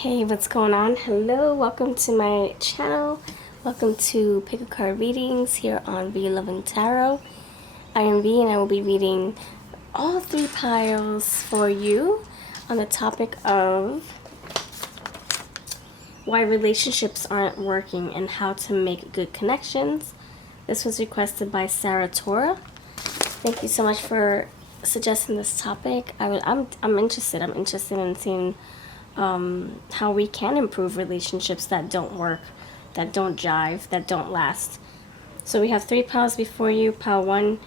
Hey, what's going on? Hello, welcome to my channel. Welcome to Pick a Card Readings here on VLoveCrystals Tarot. I am V and I will be reading all three piles for you on the topic of why relationships aren't working and how to make good connections. This was requested by Sarah Tora. Thank you so much for suggesting this topic. I'm interested. I'm interested in seeing how we can improve relationships that don't work, that don't jive, that don't last. So we have three piles before you. Pile one,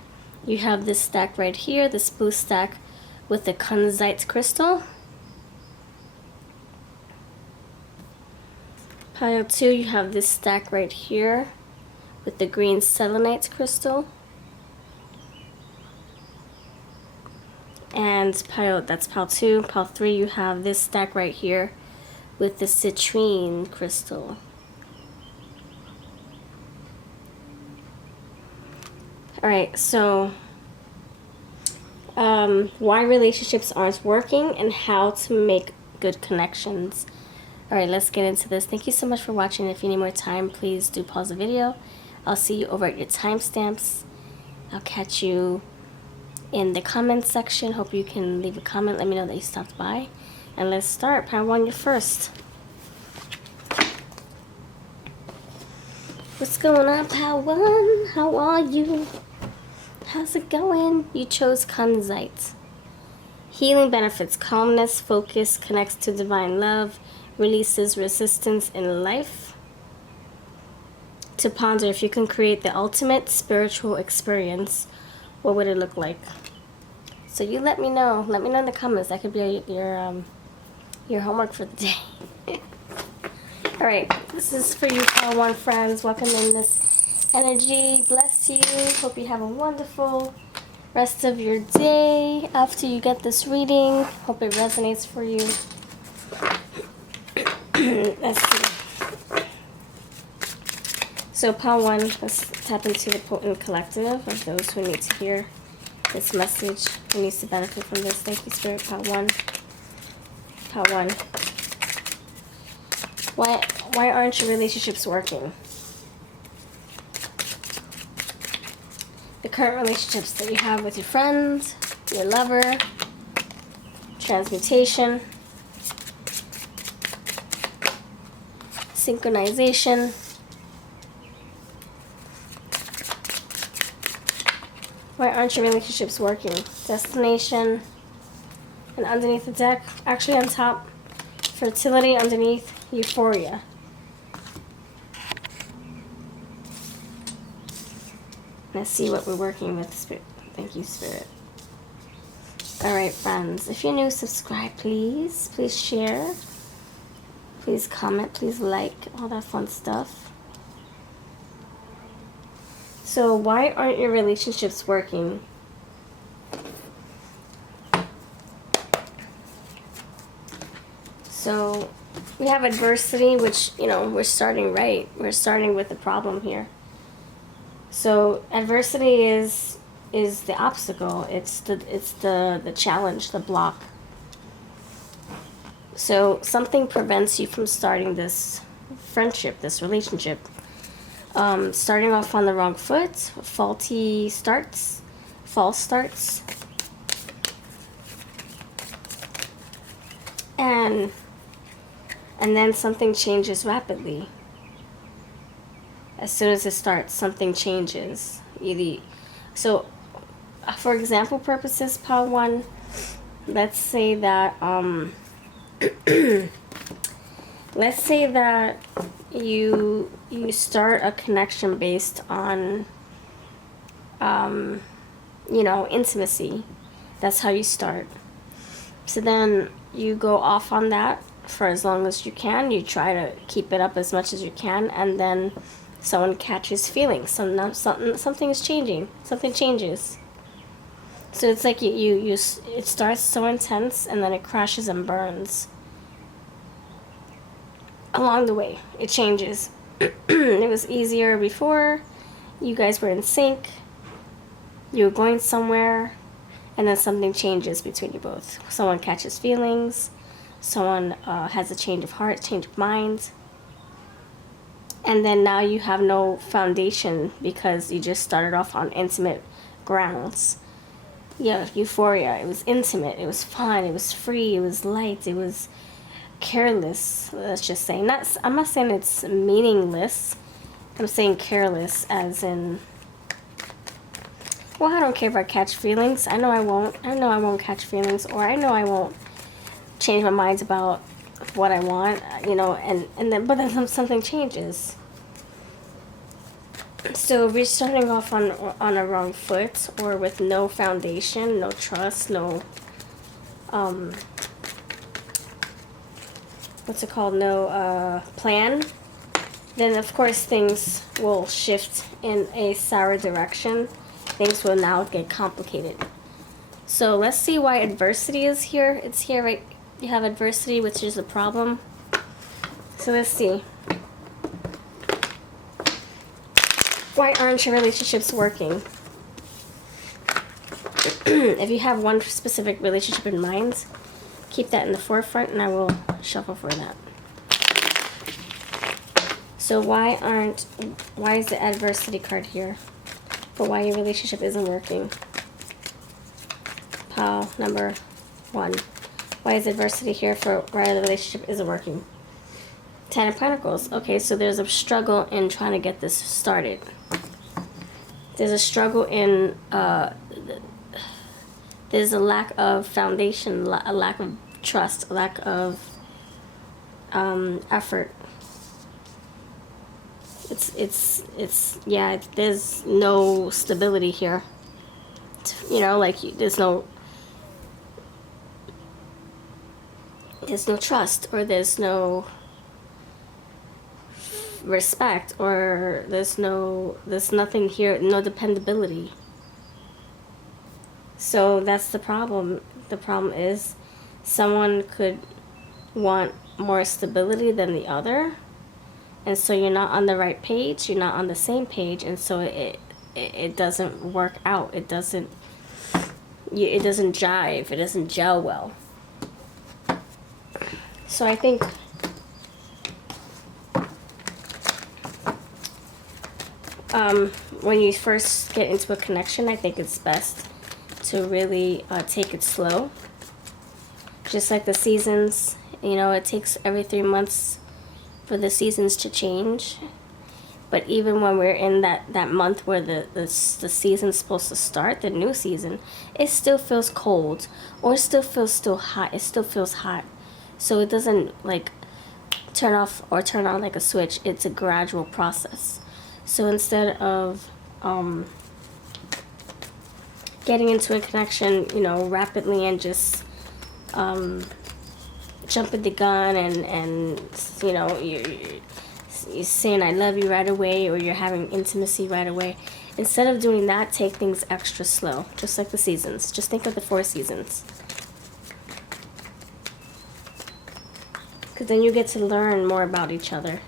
you have this stack right here, this blue stack with the kunzite crystal. Pile two, you have this stack right here with the green selenite crystal. And that's pile two. Pile three, you have this stack right here with the citrine crystal. Alright, so why relationships aren't working and how to make good connections. Alright, let's get into this. Thank you so much for watching. If you need more time, please do pause the video. I'll see you over at your timestamps. I'll catch you in the comments section. Hope you can leave a comment. Let me know that you stopped by. And let's start. Pile one, you're first. What's going on, pile one? How are you? How's it going? You chose kunzite. Healing benefits calmness, focus, connects to divine love, releases resistance in life. To ponder, if you can create the ultimate spiritual experience, what would it look like? So you let me know. Let me know in the comments. That could be your homework for the day. All right, this is for you, pile one friends. Welcome in this energy. Bless you. Hope you have a wonderful rest of your day after you get this reading. Hope it resonates for you. Let's see. So pile one, let's tap into the potent collective of those who need to hear this message, who needs to benefit from this. Thank you, Spirit. Pile one. Pile one. Why aren't your relationships working? The current relationships that you have with your friends, your lover, transmutation, synchronization. Why aren't your relationships working? Destination. And underneath the deck, actually on top, fertility, underneath, euphoria. Let's see what we're working with, Spirit. Thank you, Spirit. Alright, friends. If you're new, subscribe, please. Please share. Please comment. Please like. All that fun stuff. So why aren't your relationships working? So we have adversity, which, you know, we're starting right. We're starting with the problem here. So adversity is the obstacle. It's the challenge, the block. So something prevents you from starting this friendship, this relationship. Starting off on the wrong foot, faulty starts, false starts, and then something changes rapidly. As soon as it starts, something changes. So, for example purposes, pile one, let's say that let's say that you start a connection based on you know, intimacy. That's how you start. So then you go off on that for as long as you can. You try to keep it up as much as you can, and then someone catches feelings. Something is changing. Something changes. So it's like it starts so intense, and then it crashes and burns. Along the way, it changes. It was easier before. You guys were in sync. You were going somewhere, and then something changes between you both. Someone catches feelings. someone has a change of heart, change of mind, and then now you have no foundation because you just started off on intimate grounds. Yeah, euphoria. It was intimate. It was fun. It was free. It was light. It was careless. Let's just say. I'm not saying it's meaningless. I'm saying careless, as in. Well, I don't care if I catch feelings. I know I won't. I know I won't catch feelings, or I know I won't change my mind about what I want. You know, but then something changes. So we're starting off on a wrong foot, or with no foundation, no trust, no what's it called? No plan. Then of course things will shift in a sour direction. Things will now get complicated. So let's see why adversity is here. It's here, right? You have adversity, which is a problem. So let's see. Why aren't your relationships working? If you have one specific relationship in mind, keep that in the forefront, and I will shuffle for that. So why is the adversity card here for why your relationship isn't working? Pile number 1. Why is adversity here for why the relationship isn't working? 10 of Pentacles. Okay, so there's a struggle in trying to get this started. There's a struggle in, there's a lack of foundation, a lack of trust, a lack of effort. Yeah, there's no stability here. You know, like there's no trust, or there's no respect, or there's nothing here, no dependability. So that's the problem. The problem is someone could want more stability than the other, and so you're not on the right page, you're not on the same page, and so it doesn't work out. It doesn't jive, it doesn't gel well. So I think when you first get into a connection, I think it's best to really take it slow. Just like the seasons, you know, it takes every 3 months for the seasons to change. But even when we're in that month where the season's supposed to start, the new season, it still feels cold, or it still feels hot. It still feels hot. So it doesn't like turn off or turn on like a switch. It's a gradual process. So instead of getting into a connection, you know, rapidly and just jumping the gun and you know, you're saying I love you right away, or you're having intimacy right away. Instead of doing that, take things extra slow, just like the seasons. Just think of the 4 seasons. Because then you get to learn more about each other.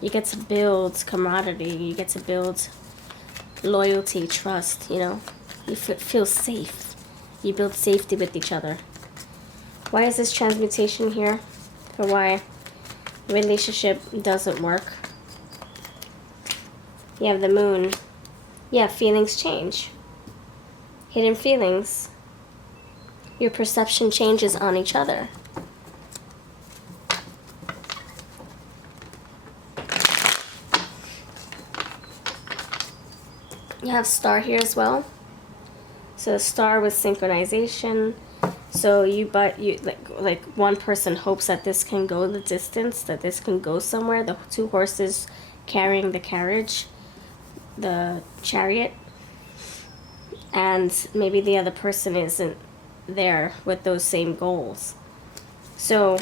You get to build camaraderie. You get to build loyalty, trust, you know. You feel safe. You build safety with each other. Why is this transmutation here? For why relationship doesn't work? You have the moon. Yeah, feelings change. Hidden feelings. Your perception changes on each other. You have star here as well. So star with synchronization. So you like one person hopes that this can go the distance, that this can go somewhere. The 2 horses carrying the carriage, the chariot, and maybe the other person isn't there with those same goals. So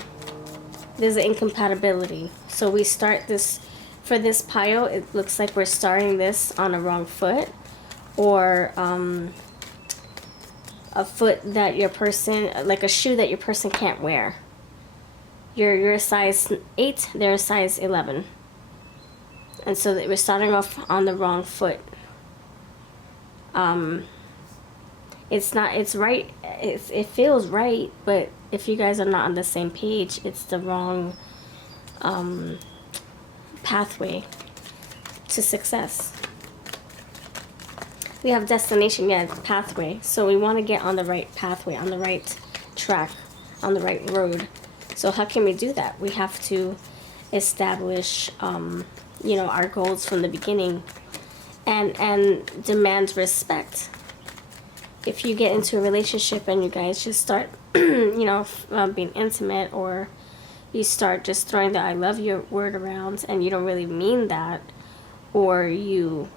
there's an incompatibility. So we start this, for this pile, it looks like we're starting this on a wrong foot, or a foot that your person, like a shoe that your person can't wear. You're a size 8, they're a size 11. And so that we're starting off on the wrong foot. It's right, it feels right, but if you guys are not on the same page, it's the wrong pathway to success. We have destination, yeah, pathway. So we want to get on the right pathway, on the right track, on the right road. So how can we do that? We have to establish, you know, our goals from the beginning, and demand respect. If you get into a relationship and you guys just start, you know, being intimate, or you start just throwing the I love you word around and you don't really mean that, or you,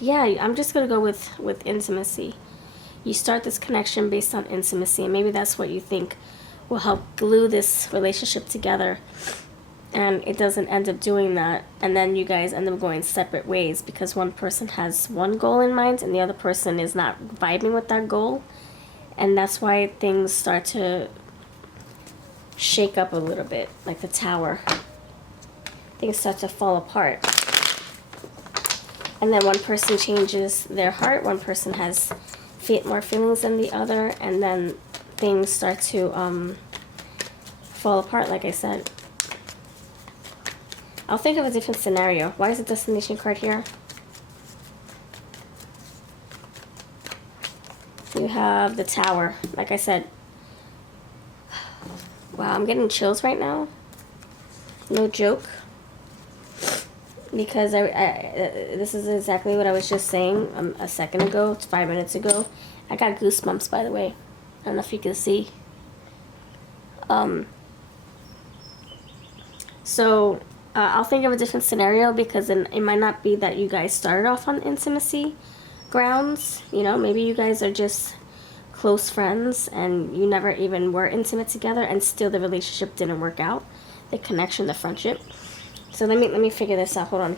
yeah, I'm just going to go with intimacy. You start this connection based on intimacy, and maybe that's what you think will help glue this relationship together, and it doesn't end up doing that, and then you guys end up going separate ways because one person has one goal in mind and the other person is not vibing with that goal, and that's why things start to shake up a little bit, like the tower. Things start to fall apart, and then one person changes their heart, one person has more feelings than the other, and then things start to fall apart, like I said. I'll think of a different scenario. Why is the destination card here? You have the tower, like I said. Wow, I'm getting chills right now. No joke. Because this is exactly what I was just saying a second ago, 5 minutes ago. I got goosebumps, by the way. I don't know if you can see. So I'll think of a different scenario, because then it might not be that you guys started off on intimacy grounds. You know, maybe you guys are just close friends and you never even were intimate together, and still the relationship didn't work out. The connection, the friendship. So let me figure this out. Hold on.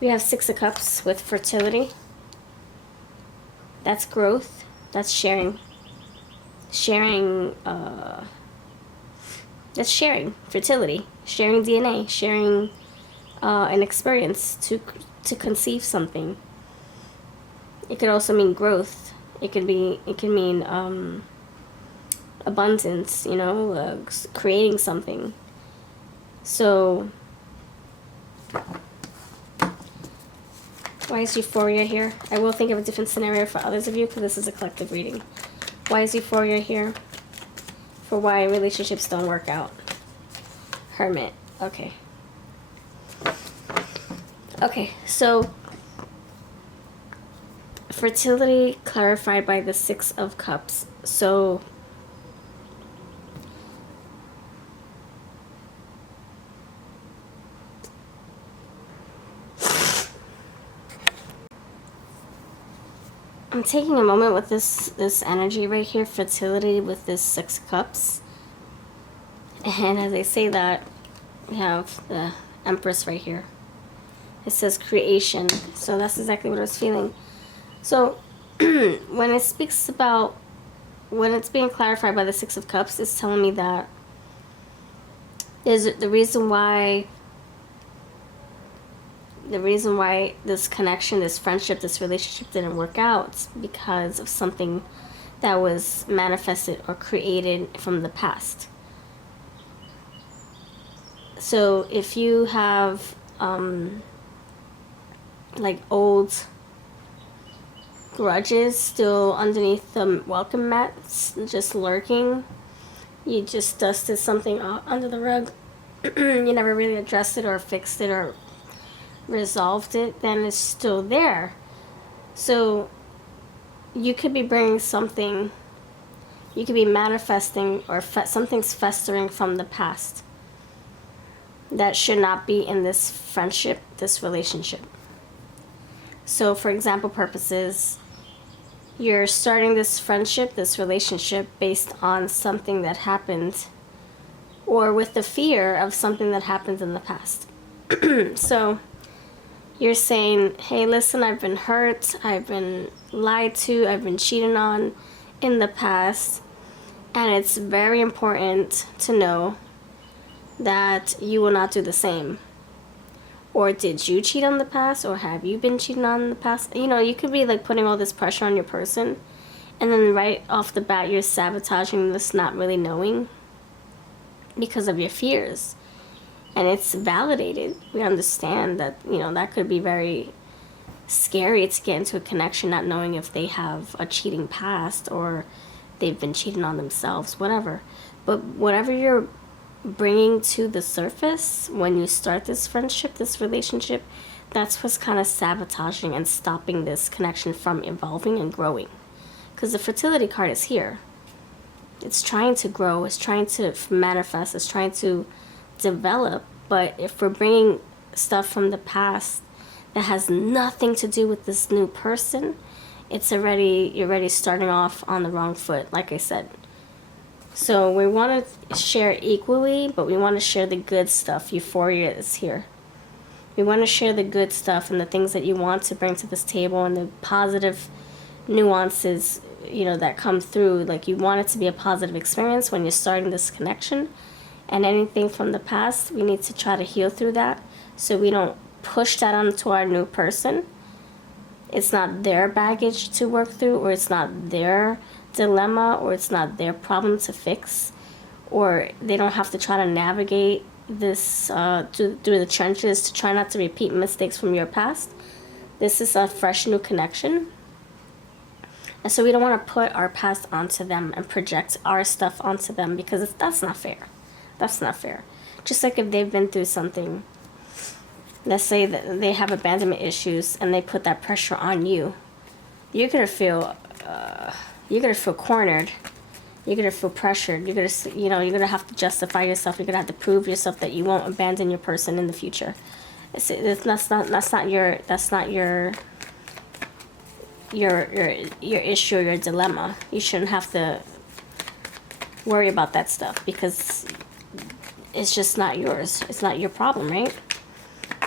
We have 6 of Cups with fertility. That's growth. That's sharing. That's sharing. Fertility. Sharing DNA. Sharing an experience to conceive something. It could also mean growth. It can mean abundance, you know, creating something. So why is euphoria here? I will think of a different scenario for others of you, because this is a collective reading. Why is euphoria here? For why relationships don't work out. Hermit. Okay. Okay, so fertility clarified by the 6 of Cups. So I'm taking a moment with this energy right here, fertility, with this 6 of Cups. And as I say that, we have the Empress right here. It says creation. So that's exactly what I was feeling. So when it speaks about, when it's being clarified by the 6 of Cups, it's telling me that is the reason why this connection, this friendship, this relationship didn't work out, because of something that was manifested or created from the past. So if you have like old grudges still underneath the welcome mats, just lurking, you just dusted something under the rug, you never really addressed it or fixed it or resolved it, then it's still there. So you could be bringing something, you could be manifesting, or something's festering from the past that should not be in this friendship, this relationship. So for example purposes, you're starting this friendship, this relationship, based on something that happened, or with the fear of something that happened in the past. So you're saying, hey, listen, I've been hurt, I've been lied to, I've been cheated on in the past, and it's very important to know that you will not do the same. Or did you cheat on the past? Or have you been cheating on in the past? You know, you could be like putting all this pressure on your person, and then right off the bat you're sabotaging this, not really knowing, because of your fears. And it's validated. We understand that, you know, that could be very scary to get into a connection not knowing if they have a cheating past or they've been cheating on themselves, whatever. But whatever you're bringing to the surface when you start this friendship, this relationship, that's what's kind of sabotaging and stopping this connection from evolving and growing. Because the fertility card is here. It's trying to grow, it's trying to manifest, it's trying to develop. But if we're bringing stuff from the past that has nothing to do with this new person, you're already starting off on the wrong foot, like I said. So we want to share equally, but we want to share the good stuff. Euphoria is here. We want to share the good stuff and the things that you want to bring to this table and the positive nuances, you know, that come through. Like, you want it to be a positive experience when you're starting this connection. And anything from the past, we need to try to heal through that so we don't push that onto our new person. It's not their baggage to work through, or it's not their dilemma, or it's not their problem to fix, or they don't have to try to navigate this through the trenches to try not to repeat mistakes from your past. This is a fresh new connection. And so we don't want to put our past onto them and project our stuff onto them, because that's not fair. That's not fair. Just like if they've been through something, let's say that they have abandonment issues and they put that pressure on you, you're gonna feel cornered. You're gonna feel pressured. You're gonna have to justify yourself. You're gonna have to prove yourself that you won't abandon your person in the future. That's not your issue or your dilemma. You shouldn't have to worry about that stuff, because it's just not yours. It's not your problem, right?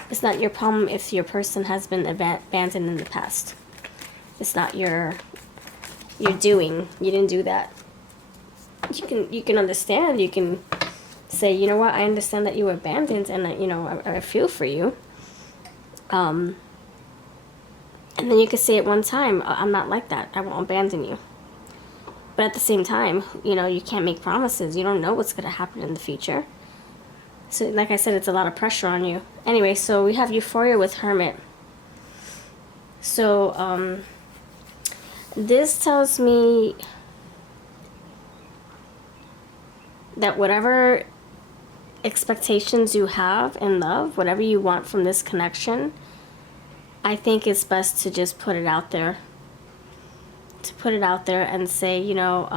It's not your problem if your person has been abandoned in the past. It's not your doing. You didn't do that. You can understand. You can say, you know what, I understand that you were abandoned, and you know, I feel for you. And then you can say at one time, I'm not like that. I won't abandon you. But at the same time, you know, you can't make promises. You don't know what's going to happen in the future. So, like I said, it's a lot of pressure on you. Anyway, so we have Euphoria with Hermit. So, this tells me that whatever expectations you have in love, whatever you want from this connection, I think it's best to just put it out there. To put it out there and say, you know,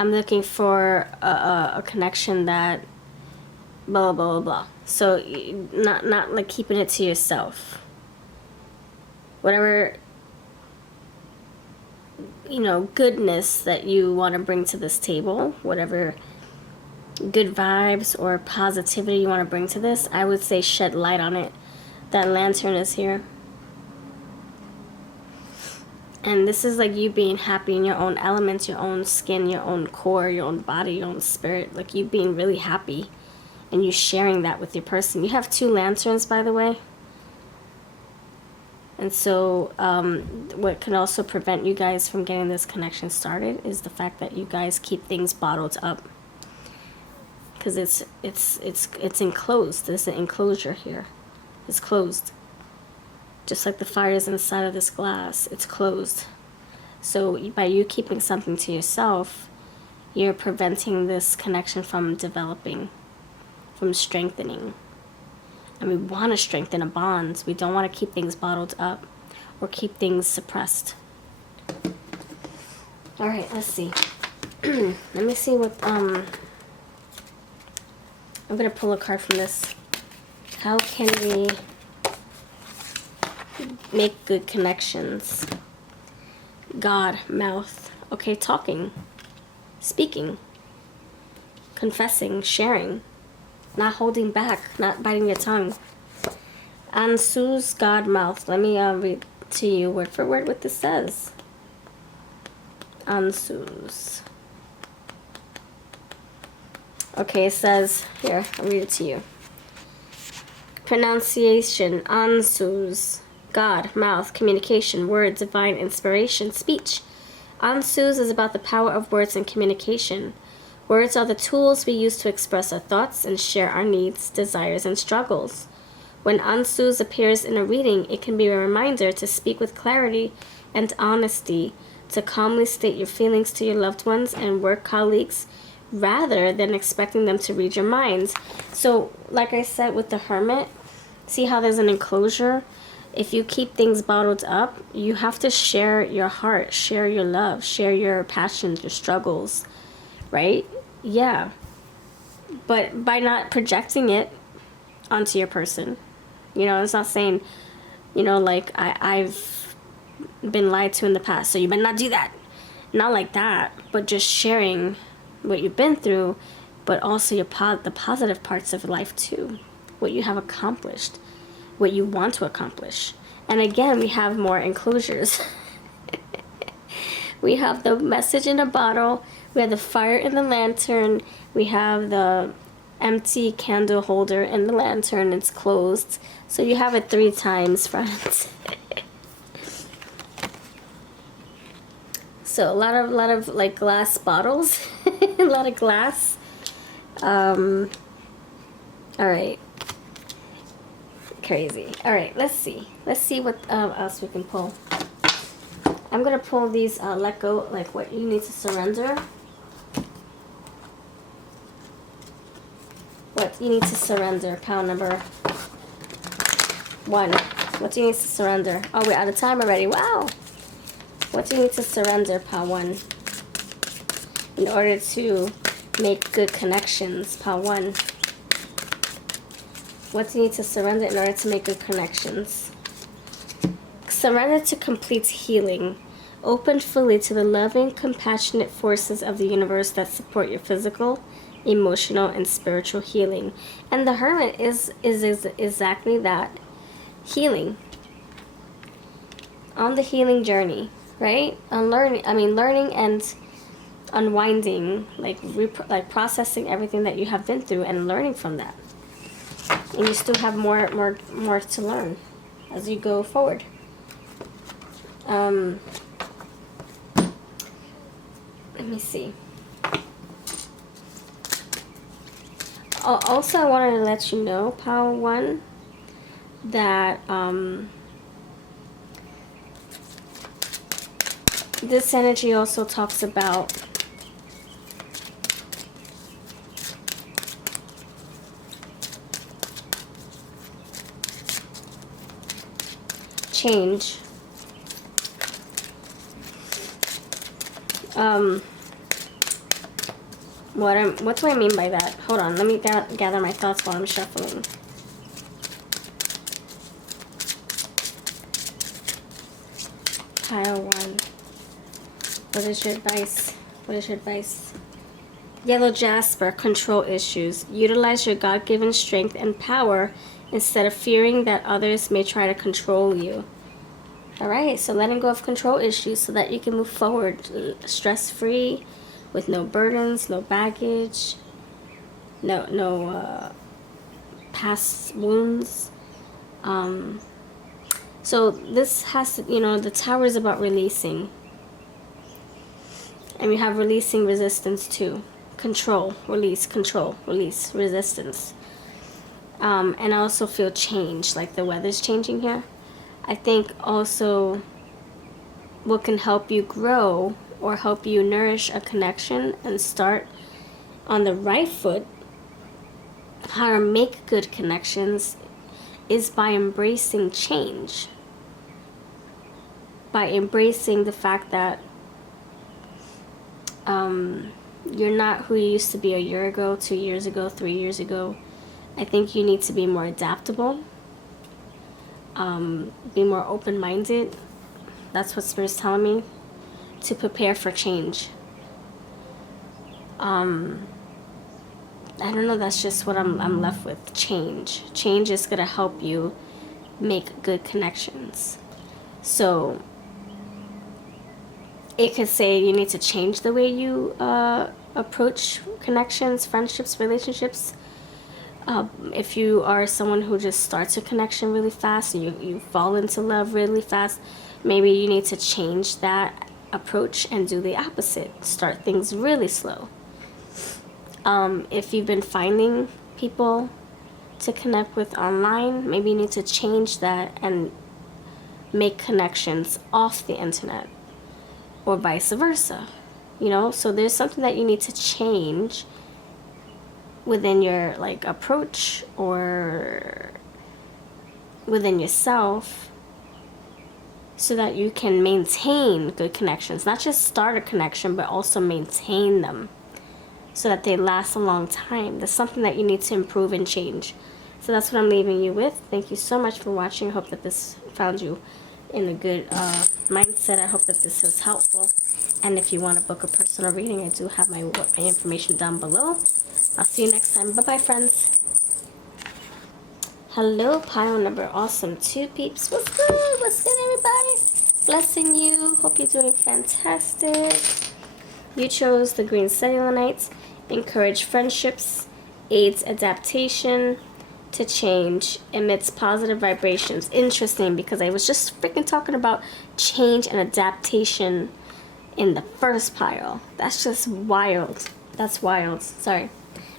I'm looking for a connection that blah, blah, blah, blah. So not like keeping it to yourself. Whatever, you know, goodness that you want to bring to this table, whatever good vibes or positivity you want to bring to this, I would say shed light on it. That lantern is here. And this is like you being happy in your own elements, your own skin, your own core, your own body, your own spirit. Like you being really happy and you sharing that with your person. You have 2 lanterns, by the way. And so what can also prevent you guys from getting this connection started is the fact that you guys keep things bottled up. Because it's enclosed. There's an enclosure here. It's closed. Just like the fires inside of this glass, it's closed. So by you keeping something to yourself, you're preventing this connection from developing, from strengthening. And we want to strengthen a bond. We don't want to keep things bottled up or keep things suppressed. All right, let's see. Let me see what, I'm going to pull a card from this. How can we make good connections? God, mouth. Okay, talking, speaking, confessing, sharing, not holding back, not biting your tongue. Ansu's God, mouth. Let me read to you word for word what this says. Ansu's. Okay, it says, here, I'll read it to you. Pronunciation, Ansus, God, mouth, communication, word, divine inspiration, speech. Ansus is about the power of words and communication. Words are the tools we use to express our thoughts and share our needs, desires, and struggles. When Ansus appears in a reading, it can be a reminder to speak with clarity and honesty, to calmly state your feelings to your loved ones and work colleagues, rather than expecting them to read your minds. So, like I said with the Hermit, see how there's an enclosure? If you keep things bottled up, you have to share your heart, share your love, share your passions, your struggles, right? Yeah. But by not projecting it onto your person, you know, it's not saying, you know, like, I've been lied to in the past, so you better not do that. Not like that, but just sharing what you've been through, but also the positive parts of life too, what you have accomplished, what you want to accomplish. And again, we have more enclosures. We have the message in a bottle, we have the fire in the lantern, we have the empty candle holder in the lantern, it's closed. So you have it 3 times, friends. So a lot of like glass bottles, a lot of glass. All right. Crazy. All right, let's see what else we can pull. I'm gonna pull these let go, like what you need to surrender. What you need to surrender, pile number 1. What do you need to surrender? Oh, we're out of time already. Wow. What do you need to surrender, pile 1? In order to make good connections, pile 1. What do you need to surrender in order to make good connections? Surrender to complete healing. Open fully to the loving, compassionate forces of the universe that support your physical, emotional, and spiritual healing. And the Hermit is exactly that. Healing. On the healing journey, right? Learning and unwinding, like processing everything that you have been through and learning from that. And you still have more to learn as you go forward. Let me see. Also, I wanted to let you know, pile 1, that this energy also talks about change. What do I mean by that? Hold on, let me gather my thoughts while I'm shuffling. Pile 1. What is your advice? What is your advice? Yellow jasper, control issues. Utilize your God-given strength and power instead of fearing that others may try to control you. Alright, so letting go of control issues so that you can move forward stress-free, with no burdens, no baggage, no past wounds. So this has to, you know, the Tower is about releasing. And we have releasing resistance too. Control, release, resistance. And I also feel change, like the weather's changing here. I think also what can help you grow or help you nourish a connection and start on the right foot, how to make good connections, is by embracing change. By embracing the fact that you're not who you used to be a year ago, 2 years ago, 3 years ago. I think you need to be more adaptable, be more open-minded. That's what Spirit's telling me, to prepare for change. I don't know, that's just what I'm left with. Change is gonna help you make good connections. So it could say you need to change the way you approach connections, friendships, relationships. If you are someone who just starts a connection really fast and you fall into love really fast, maybe you need to change that approach and do the opposite. Start things really slow. If you've been finding people to connect with online, maybe you need to change that and make connections off the internet, or vice versa. You know, so there's something that you need to change within your like approach or within yourself, so that you can maintain good connections. Not just start a connection, but also maintain them so that they last a long time. There's something that you need to improve and change. So that's what I'm leaving you with. Thank you so much for watching. I hope that this found you in a good mindset. I hope that this was helpful. And if you want to book a personal reading, I do have my information down below. I'll see you next time. Bye-bye, friends. Hello, pile number awesome 2 peeps. What's good? What's good, everybody? Blessing you. Hope you're doing fantastic. You chose the green cellulite. Encourage friendships. Aids adaptation to change. Emits positive vibrations. Interesting, because I was just freaking talking about change and adaptation in the first pile. That's just wild. That's wild. Sorry.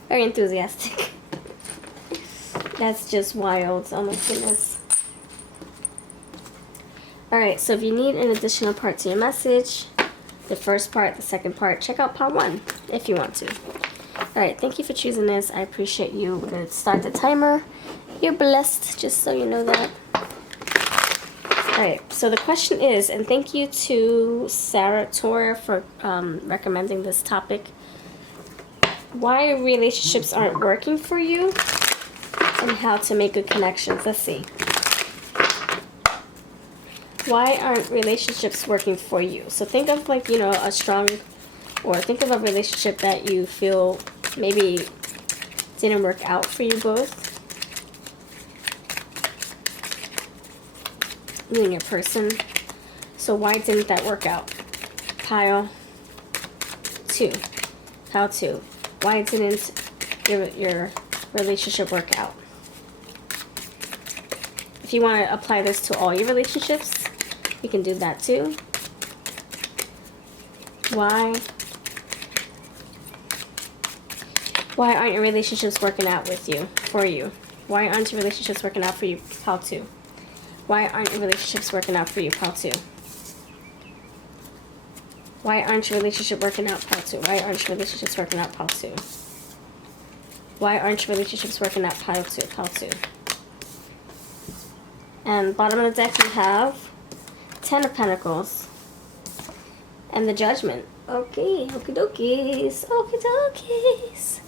Very enthusiastic. That's just wild. Oh my goodness. Alright, so if you need an additional part to your message, the first part, the second part, check out part 1 if you want to. Alright, thank you for choosing this. I appreciate you. We're going to start the timer. You're blessed, just so you know that. Alright, so the question is, and thank you to Sarah Tor for recommending this topic. Why relationships aren't working for you and how to make good connections. Let's see. Why aren't relationships working for you? So think of like, you know, a strong, or think of a relationship that you feel maybe didn't work out for you both. You and your person. So why didn't that work out? Pile 2. Pile 2. Why didn't your relationship work out? If you want to apply this to all your relationships, you can do that too. Why aren't your relationships working out for you? Why aren't your relationships working out for you, pile 2? Why aren't your relationships working out for you, pile 2? Why aren't your relationship working out, pile 2? Why aren't your relationships working out, pile 2? Why aren't your relationships working out, pile 2, pile 2? And bottom of the deck you have 10 of Pentacles and the Judgment. Okay, okie dokies, okie dokies.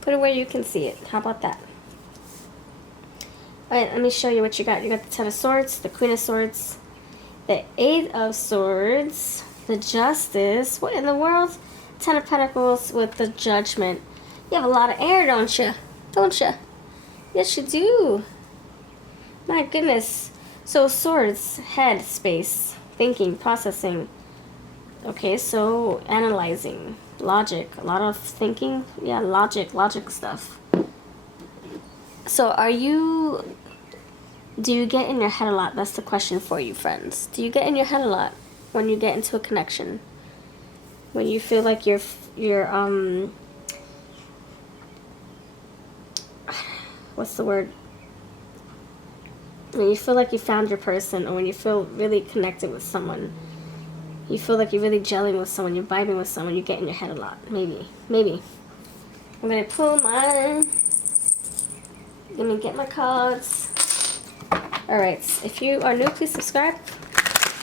Put it where you can see it. How about that? Alright, let me show you what you got. You got the 10 of Swords, the Queen of Swords, the 8 of Swords, the Justice. What in the world? 10 of Pentacles with the Judgment. You have a lot of air, don't you? Don't you? Yes, you do. My goodness. So Swords, head space, thinking, processing. Okay, so analyzing, logic, a lot of thinking. Yeah, logic stuff. So do you get in your head a lot? That's the question for you, friends. Do you get in your head a lot when you get into a connection? When you feel like you're what's the word? When you feel like you found your person, or when you feel really connected with someone, you feel like you're really gelling with someone, you're vibing with someone, you get in your head a lot. Maybe. I'm going to pull mine. Let me get my cards. Alright, if you are new, please subscribe.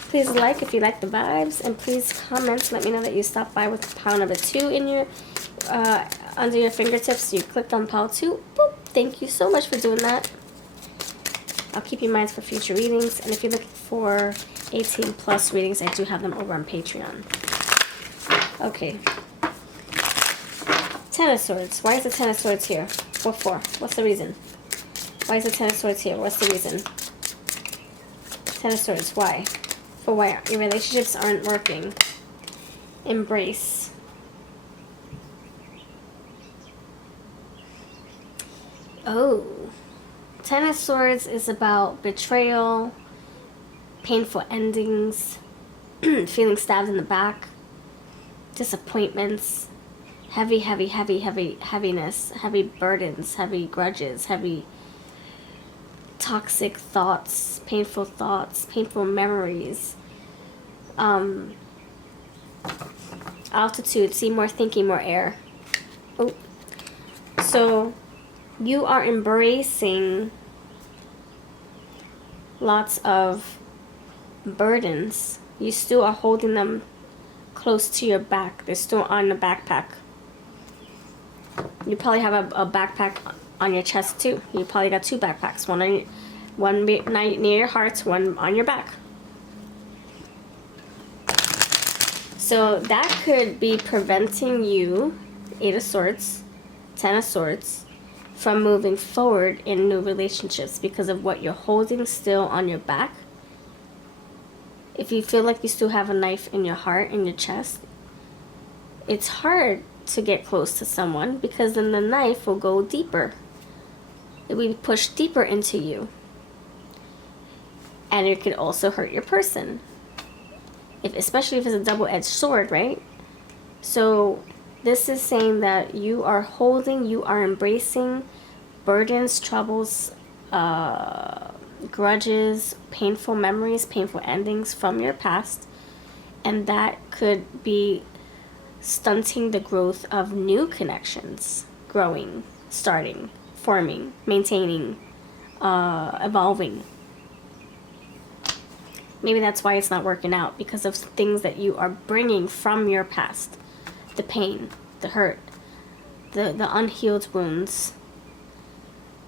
Please like if you like the vibes. And please comment. Let me know that you stopped by with pile number 2 in your under your fingertips. You clicked on pile 2. Boop. Thank you so much for doing that. I'll keep you in mind for future readings. And if you're looking for 18 plus readings, I do have them over on Patreon. Okay. 10 of Swords. Why is the 10 of Swords here? What for? What's the reason? Why is the 10 of Swords here? What's the reason? 10 of Swords. Why? For why your relationships aren't working. Embrace. Oh. Ten of Swords is about betrayal, painful endings, feeling stabbed in the back, disappointments, heaviness, heavy burdens, heavy grudges, heavy toxic thoughts, painful memories. Altitude, see more, thinking more, air. Oh. So you are embracing lots of burdens. You still are holding them close to your back. They're still on the backpack. You probably have a backpack on your chest too. You probably got two backpacks. One near your heart, one on your back. So that could be preventing you, Eight of Swords, Ten of Swords, from moving forward in new relationships because of what you're holding still on your back. If you feel like you still have a knife in your heart, in your chest, it's hard to get close to someone because then the knife will go deeper. It will push deeper into you. And it could also hurt your person. Especially if it's a double-edged sword, right? So this is saying that you are embracing burdens, troubles, grudges, painful memories, painful endings from your past. And that could be stunting the growth of new connections, growing, starting, forming, maintaining, evolving. Maybe that's why it's not working out, because of things that you are bringing from your past. The pain, the hurt, the unhealed wounds,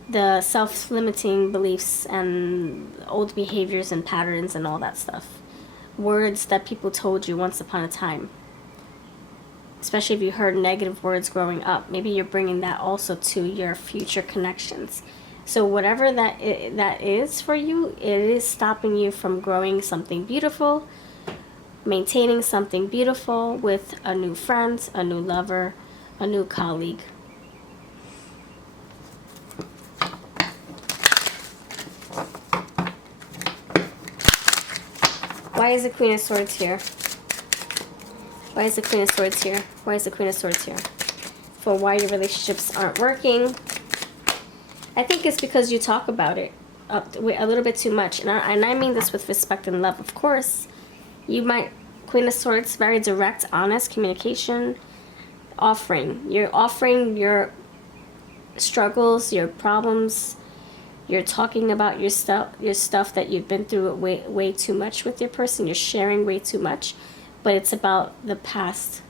the self-limiting beliefs and old behaviors and patterns and all that stuff. Words that people told you once upon a time. Especially if you heard negative words growing up. Maybe you're bringing that also to your future connections. So whatever that is for you, it is stopping you from growing something beautiful, maintaining something beautiful with a new friend, a new lover, a new colleague. Why is the Queen of Swords here? Why is the Queen of Swords here? Why is the Queen of Swords here? For why your relationships aren't working. I think it's because you talk about it a little bit too much. And I mean this with respect and love, of course. You might, Queen of Swords, very direct, honest communication, offering. You're offering your struggles, your problems. You're talking about your stuff that you've been through way too much with your person. You're sharing way too much. But it's about the past.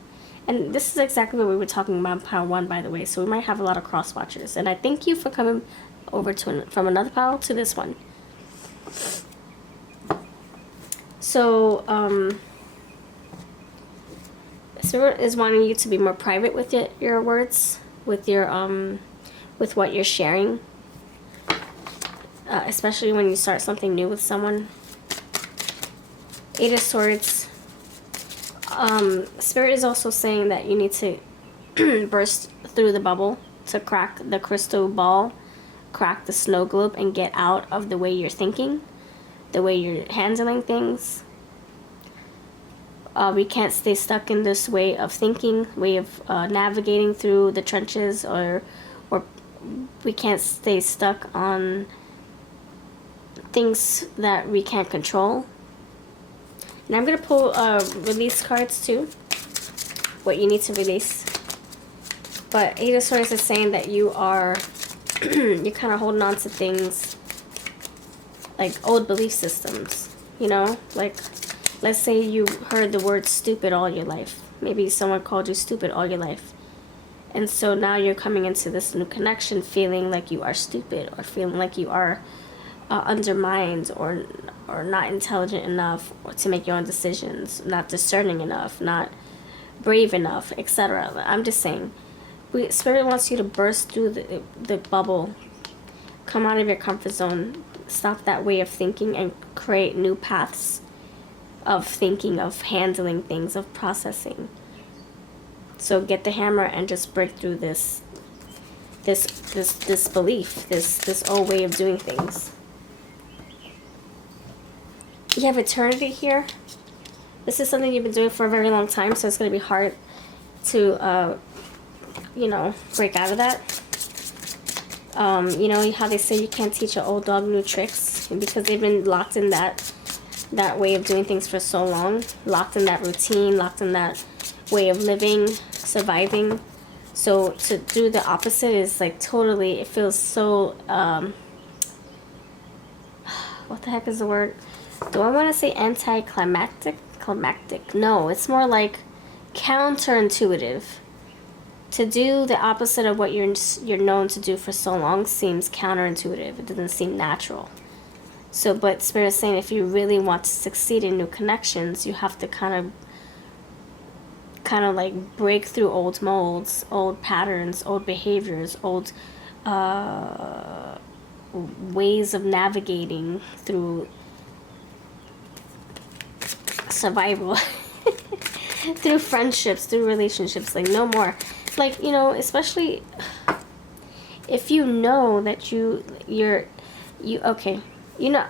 And this is exactly what we were talking about in Pile 1, by the way. So we might have a lot of cross-watchers. And I thank you for coming over from another pile to this one. So, Spirit is wanting you to be more private with your words, with your with what you're sharing. Especially when you start something new with someone. Eight of Swords. Spirit is also saying that you need to burst through the bubble to crack the crystal ball, crack the snow globe, and get out of the way you're thinking, the way you're handling things. We can't stay stuck in this way of thinking, way of navigating through the trenches, or we can't stay stuck on things that we can't control. And I'm going to pull release cards too, what you need to release. But Eight of Swords is saying that you are, you're kind of holding on to things like old belief systems, you know? Like, let's say you heard the word stupid all your life. Maybe someone called you stupid all your life. And so now you're coming into this new connection feeling like you are stupid, or feeling like you are undermined, or not intelligent enough to make your own decisions, not discerning enough, not brave enough, etc. I'm just saying, Spirit wants you to burst through the bubble, come out of your comfort zone, stop that way of thinking, and create new paths of thinking, of handling things, of processing. So get the hammer and just break through this this belief, this old way of doing things. You have eternity here. This is something you've been doing for a very long time, so it's going to be hard to, you know, break out of that. You know how they say you can't teach an old dog new tricks, because they've been locked in that way of doing things for so long, locked in that routine, locked in that way of living, surviving. So to do the opposite is like totally, it feels so, what the heck is the word? Do I want to say anticlimactic? Climactic? No, it's more like counterintuitive. To do the opposite of what you're known to do for so long seems counterintuitive. It doesn't seem natural. So, but Spirit is saying if you really want to succeed in new connections, you have to kind of like break through old molds, old patterns, old behaviors, old ways of navigating through survival, through friendships, through relationships. Like no more. Like, you know, especially if you know that you're okay, you know,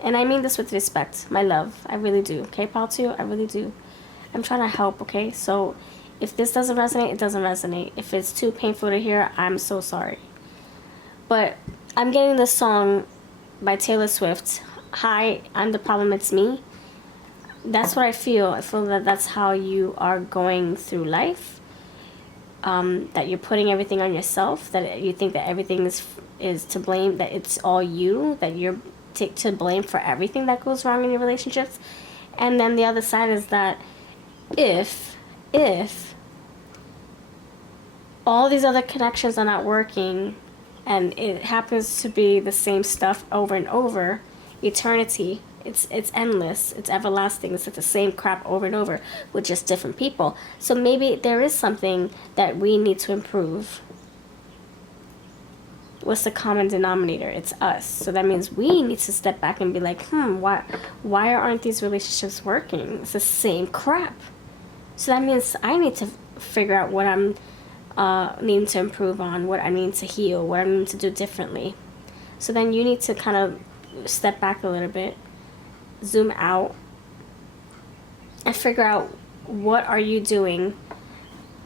and I mean this with respect, my love, I really do, okay, pal, too, I really do. I'm trying to help, okay? So if this doesn't resonate, it doesn't resonate. If it's too painful to hear, I'm so sorry. But I'm getting this song by Taylor Swift, Hi, I'm the Problem, It's Me. That's what I feel. I feel that that's how you are going through life. That you're putting everything on yourself, that you think that everything is to blame, that it's all you, that you're to blame for everything that goes wrong in your relationships. And then the other side is that if all these other connections are not working and it happens to be the same stuff over and over, eternity, it's endless, it's everlasting, it's like the same crap over and over with just different people. So maybe there is something that we need to improve. What's the common denominator? It's us. So that means we need to step back and be like, why aren't these relationships working? It's the same crap. So that means I need to figure out what I'm needing to improve on, what I need to heal, what I need to do differently. So then you need to kind of step back a little bit, zoom out, and figure out what are you doing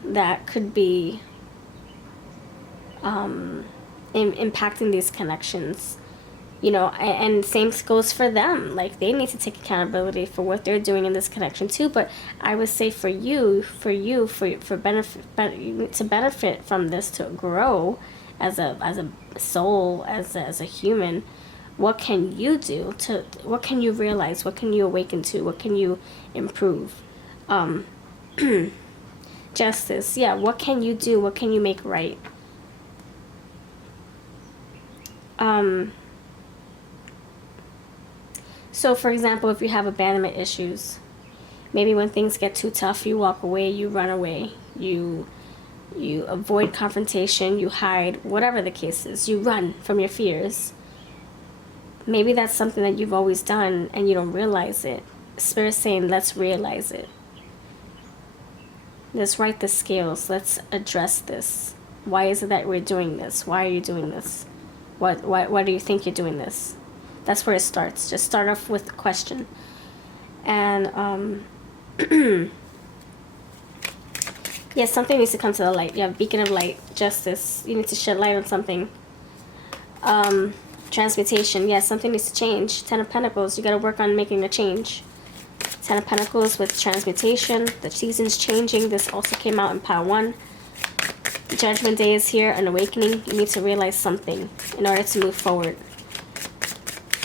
that could be impacting these connections, you know, and same goes for them. Like they need to take accountability for what they're doing in this connection too. But I would say for benefit, to benefit from this, to grow as a soul, as a human, what can you do to, what can you realize, what can you awaken to, what can you improve? Justice, yeah, what can you do, what can you make right? So for example, if you have abandonment issues, maybe when things get too tough, you walk away, you run away, you avoid confrontation, you hide, whatever the case is, you run from your fears. Maybe that's something that you've always done and you don't realize it. Spirit's saying, let's realize it. Let's right the scales. Let's address this. Why is it that we're doing this? Why are you doing this? Why do you think you're doing this? That's where it starts. Just start off with a question. And, yeah, something needs to come to the light. You have beacon of light, justice. You need to shed light on something. Transmutation, yes, something needs to change. Ten of Pentacles, you got to work on making a change. Ten of Pentacles with transmutation, the season's changing. This also came out in pile 1. Judgment Day is here, an awakening. You need to realize something in order to move forward.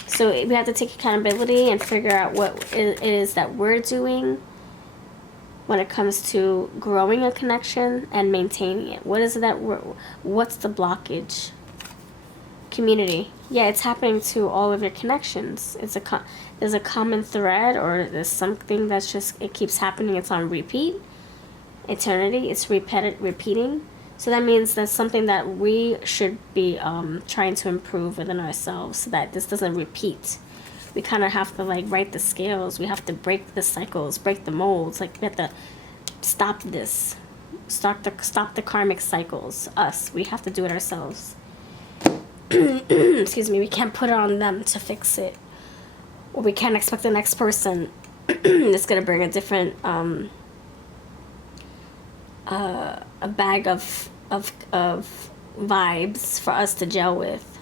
So we have to take accountability and figure out what it is that we're doing when it comes to growing a connection and maintaining it. What is it that what's the blockage? Community. Yeah, it's happening to all of your connections. There's a common thread, or there's something that's just, it keeps happening. It's on repeat. Eternity. It's repeating. So that means that's something that we should be trying to improve within ourselves, so that this doesn't repeat. We kind of have to like right the scales. We have to break the cycles, break the molds. Like we have to stop this. stop the karmic cycles. Us, we have to do it ourselves. Excuse me, we can't put it on them to fix it. Or we can't expect the next person that's gonna bring a different a bag of vibes for us to gel with.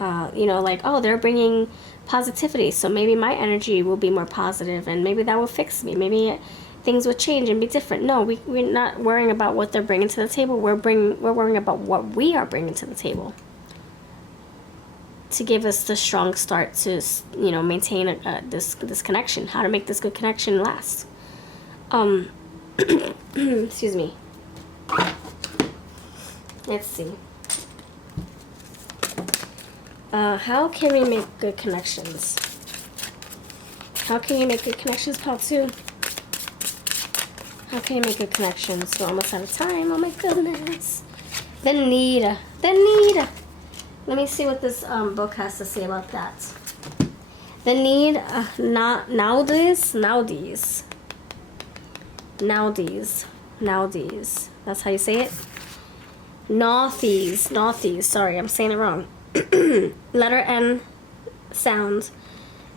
You know, like, oh, they're bringing positivity, so maybe my energy will be more positive, and maybe that will fix me. Maybe things will change and be different. No, we're not worrying about what they're bringing to the table. We're worrying about what we are bringing to the table to give us the strong start to, you know, maintain this connection. How to make this good connection last. Excuse me. Let's see. How can we make good connections? How can you make good connections, part 2? How can you make good connections? We're almost out of time. Oh my goodness. The need. Let me see what this book has to say about that. The need. Nowadays. That's how you say it. Northeast. Sorry, I'm saying it wrong. Letter N sound.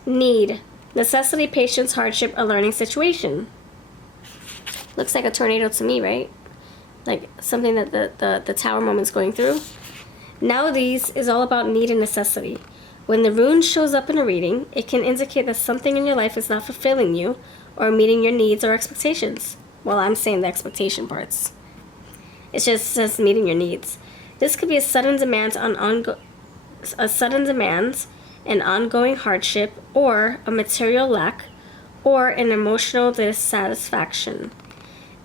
Need. Necessity, patience, hardship, a learning situation. Looks like a tornado to me, right? Like something that the tower moment's going through. Nowadays is all about need and necessity. When the rune shows up in a reading, it can indicate that something in your life is not fulfilling you or meeting your needs or expectations. Well, I'm saying the expectation parts. It just says meeting your needs. This could be a sudden demand an ongoing hardship, or a material lack, or an emotional dissatisfaction.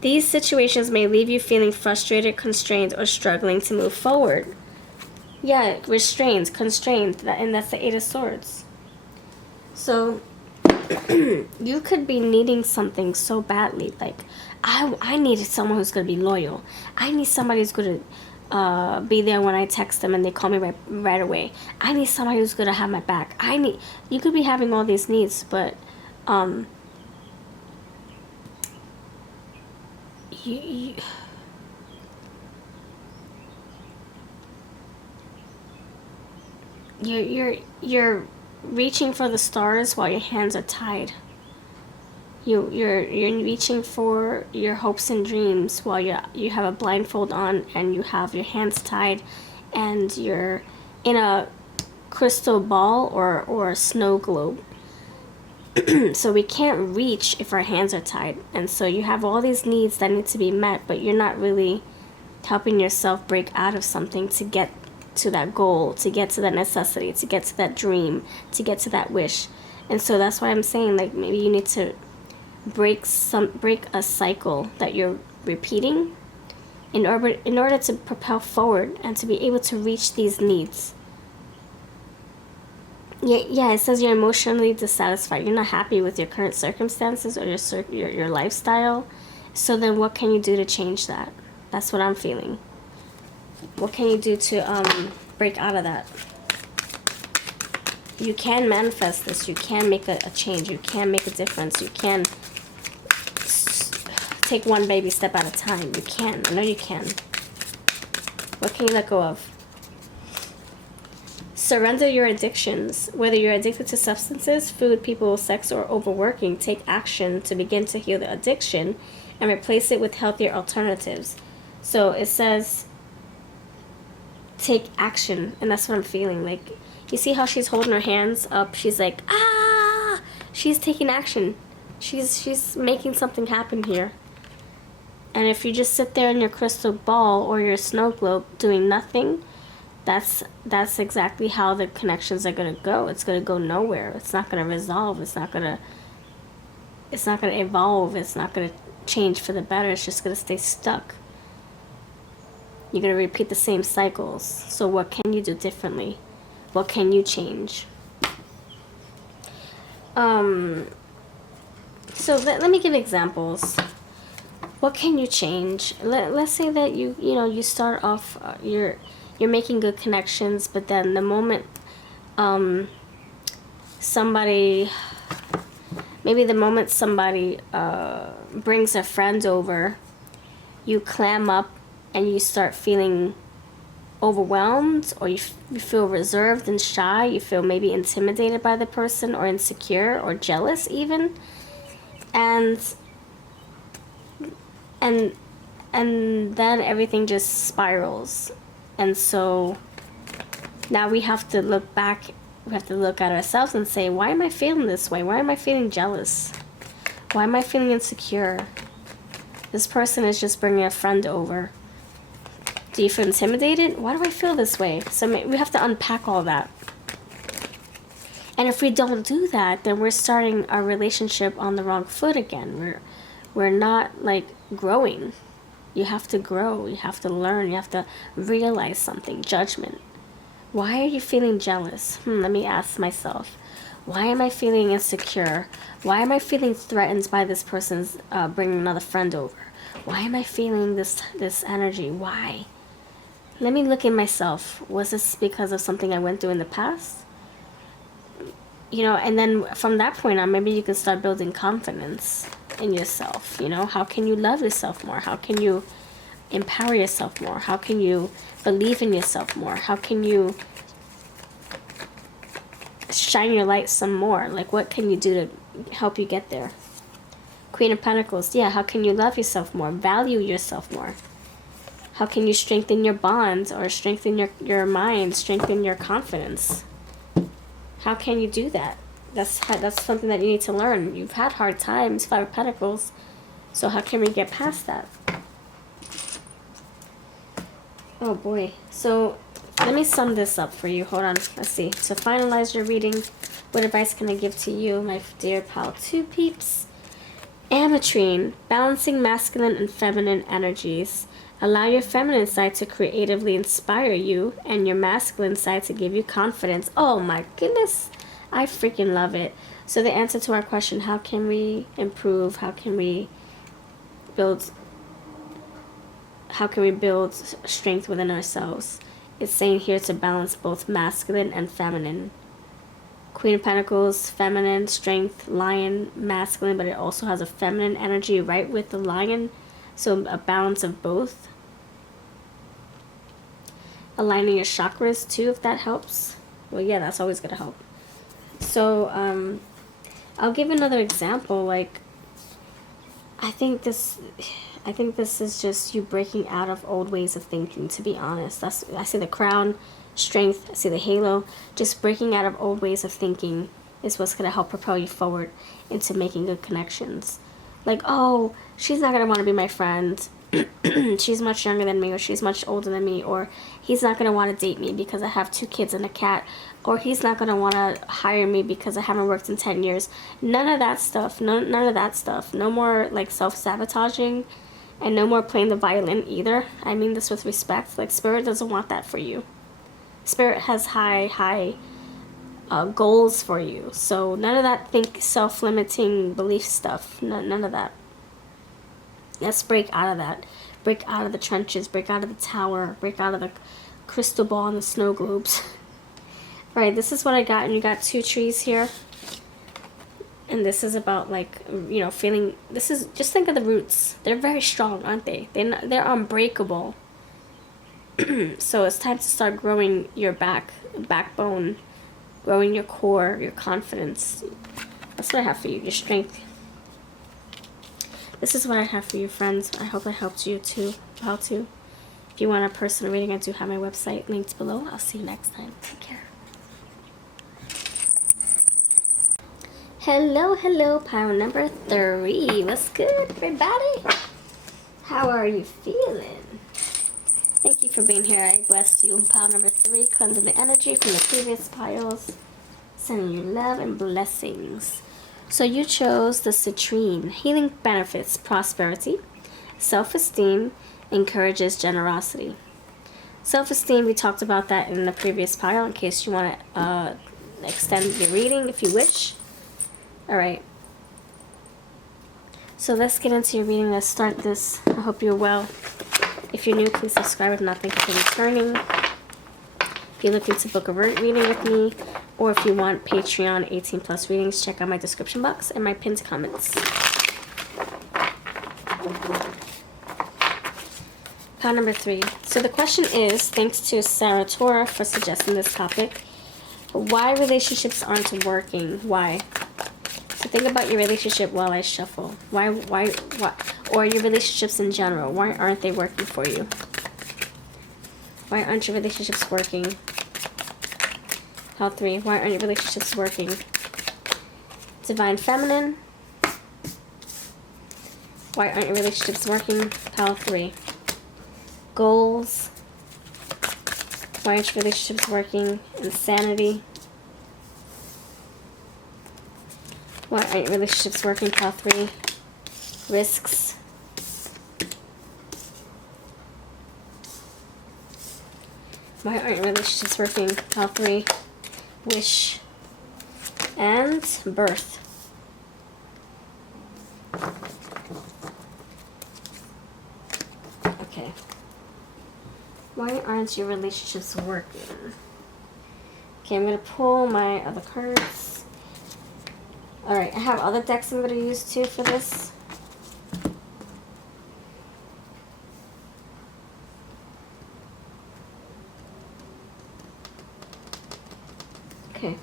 These situations may leave you feeling frustrated, constrained, or struggling to move forward. Yeah, restrained, constrained, and that's the 8 of Swords. So, you could be needing something so badly. Like, I needed someone who's going to be loyal. I need somebody who's going to be there when I text them and they call me right away. I need somebody who's going to have my back. You could be having all these needs, but you're reaching for the stars while your hands are tied. You're reaching for your hopes and dreams while you have a blindfold on and you have your hands tied, and you're in a crystal ball or a snow globe. So we can't reach if our hands are tied, and so you have all these needs that need to be met, but you're not really helping yourself break out of something to get to that goal, to get to that necessity, to get to that dream, to get to that wish. And so that's why I'm saying, like, maybe you need to break a cycle that you're repeating in order to propel forward and to be able to reach these needs. Yeah, it says you're emotionally dissatisfied. You're not happy with your current circumstances or your lifestyle. So then what can you do to change that? That's what I'm feeling. What can you do to break out of that? You can manifest this. You can make a change. You can make a difference. You can take one baby step at a time. You can. I know you can. What can you let go of? Surrender your addictions. Whether you're addicted to substances, food, people, sex, or overworking, take action to begin to heal the addiction and replace it with healthier alternatives. So it says take action, and that's what I'm feeling. Like, you see how she's holding her hands up? She's like, ah! She's taking action. She's making something happen here. And if you just sit there in your crystal ball or your snow globe doing nothing, that's exactly how the connections are going to go. It's going to go nowhere. It's not going to resolve. It's not going to evolve. It's not going to change for the better. It's just going to stay stuck. You're going to repeat the same cycles. So what can you do differently? What can you change? So let me give examples. What can you change? Let's say that you start off, you're making good connections, but then the moment somebody brings a friend over you clam up and you start feeling overwhelmed, or you feel reserved and shy, you feel maybe intimidated by the person, or insecure, or jealous even, and and then everything just spirals. And so now we have to look back, we have to look at ourselves and say, why am I feeling this way? Why am I feeling jealous? Why am I feeling insecure? This person is just bringing a friend over. Do you feel intimidated? Why do I feel this way? So we have to unpack all that. And if we don't do that, then we're starting our relationship on the wrong foot again. We're not like growing. You have to grow. You have to learn. You have to realize something. Judgment. Why are you feeling jealous? Let me ask myself. Why am I feeling insecure? Why am I feeling threatened by this person's bringing another friend over? Why am I feeling this energy? Why? Let me look at myself. Was this because of something I went through in the past? You know, and then from that point on, maybe you can start building confidence in yourself. You know, how can you love yourself more? How can you empower yourself more? How can you believe in yourself more? How can you shine your light some more? Like, what can you do to help you get there? Queen of Pentacles. Yeah, how can you love yourself more? Value yourself more? How can you strengthen your bonds, or strengthen your mind, strengthen your confidence? How can you do that? That's something that you need to learn. You've had hard times, Five of Pentacles. So how can we get past that? Oh boy. So let me sum this up for you. Hold on. Let's see. To finalize your reading, what advice can I give to you, my dear pal 2 peeps? Ametrine, balancing masculine and feminine energies. Allow your feminine side to creatively inspire you, and your masculine side to give you confidence. Oh my goodness, I freaking love it. So the answer to our question, how can we improve? How can we build strength within ourselves? It's saying here to balance both masculine and feminine. Queen of Pentacles, feminine, strength, lion, masculine, but it also has a feminine energy right with the lion. So a balance of both. Aligning your chakras too, if that helps. Well, yeah, that's always going to help. So I'll give another example. Like, I think this is just you breaking out of old ways of thinking, to be honest. I see the crown, strength, I see the halo. Just breaking out of old ways of thinking is what's going to help propel you forward into making good connections. Like, oh, she's not going to want to be my friend. She's much younger than me, or she's much older than me, or he's not going to want to date me because I have 2 kids and a cat, or he's not going to want to hire me because I haven't worked in 10 years. None of that stuff. None of that stuff. No more like self-sabotaging, and no more playing the violin either. I mean this with respect. Like, Spirit doesn't want that for you. Spirit has high goals for you. So none of that self-limiting belief stuff. None of that. Let's break out of that. Break out of the trenches. Break out of the tower. Break out of the crystal ball and the snow globes. Right, this is what I got. And you got 2 trees here. And this is about, like, you know, feeling... This is... Just think of the roots. They're very strong, aren't they? They're unbreakable. So it's time to start growing your backbone. Growing your core, your confidence. That's what I have for you. Your strength. This is what I have for you, friends. I hope I helped you too. How to. If you want a personal reading, I do have my website linked below. I'll see you next time. Take care. Hello, pile number 3. What's good, everybody? How are you feeling? Thank you for being here. I bless you. Pile number 3, cleansing the energy from the previous piles. Sending you love and blessings. So you chose the citrine. Healing benefits prosperity. Self-esteem encourages generosity. Self-esteem, we talked about that in the previous pile in case you want to extend your reading if you wish. Alright. So let's get into your reading. Let's start this. I hope you're well. If you're new, please subscribe. If not, thank you for returning. If you're looking to book a reading with me, or if you want Patreon 18+ readings, check out my description box and my pinned comments. Pile number 3. So the question is, thanks to Sarah Tora for suggesting this topic, why relationships aren't working? Why? So think about your relationship while I shuffle. Why, or your relationships in general. Why aren't they working for you? Why aren't your relationships working? Pile 3. Why aren't your relationships working? Divine Feminine. Why aren't your relationships working? Pile 3. Goals. Why aren't your relationships working? Insanity. Why aren't your relationships working? Pile 3. Risks. Why aren't your relationships working? Pile 3. Wish. And birth. Okay. Why aren't your relationships working? Okay, I'm going to pull my other cards. Alright, I have other decks I'm going to use too for this. Okay.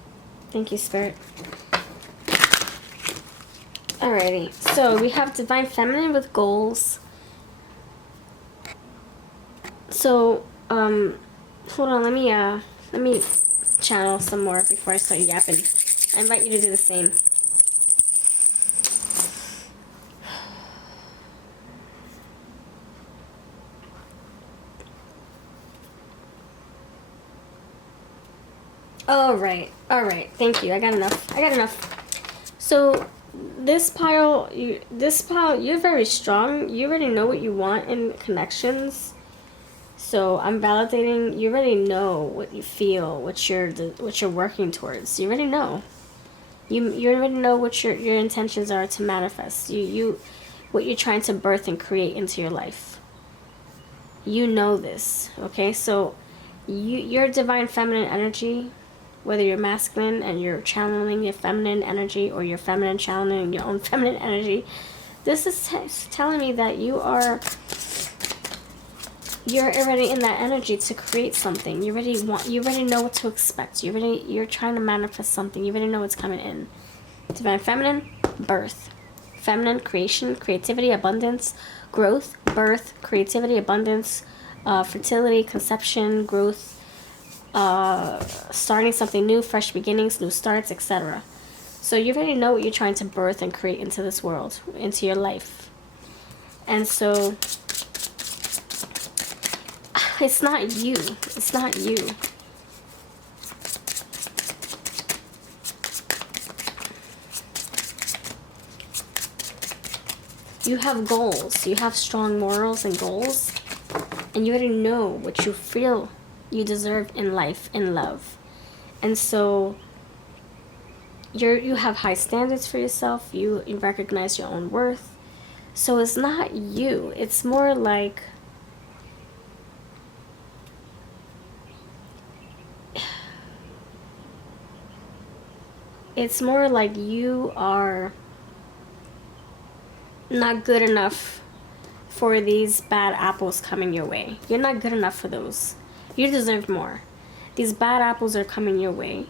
Thank you, Spirit. Alrighty, so we have Divine Feminine with goals. So, hold on, let me channel some more before I start yapping. I invite you to do the same. Alright, thank you. I got enough. So, this pile, you're very strong. You already know what you want in connections. So I'm validating. You already know what you feel, what you're working towards. You already know. You already know what your intentions are to manifest. What you're trying to birth and create into your life. You know this, okay? So your divine feminine energy, whether you're masculine and you're channeling your feminine energy, or you're feminine channeling your own feminine energy, this is telling me that you're already in that energy to create something. You already know what to expect. You're trying to manifest something. You already know what's coming in. Divine feminine, birth. Feminine, creation, creativity, abundance, growth, birth, creativity, abundance, fertility, conception, growth, starting something new, fresh beginnings, new starts, etc. So you already know what you're trying to birth and create into this world, into your life. And so it's not you. It's not you. You have goals. You have strong morals and goals. And you already know what you feel you deserve in life, in love. And so you have high standards for yourself. You recognize your own worth. So it's not you. It's more like you are not good enough for these bad apples coming your way. You're not good enough for those. You deserve more. These bad apples are coming your way.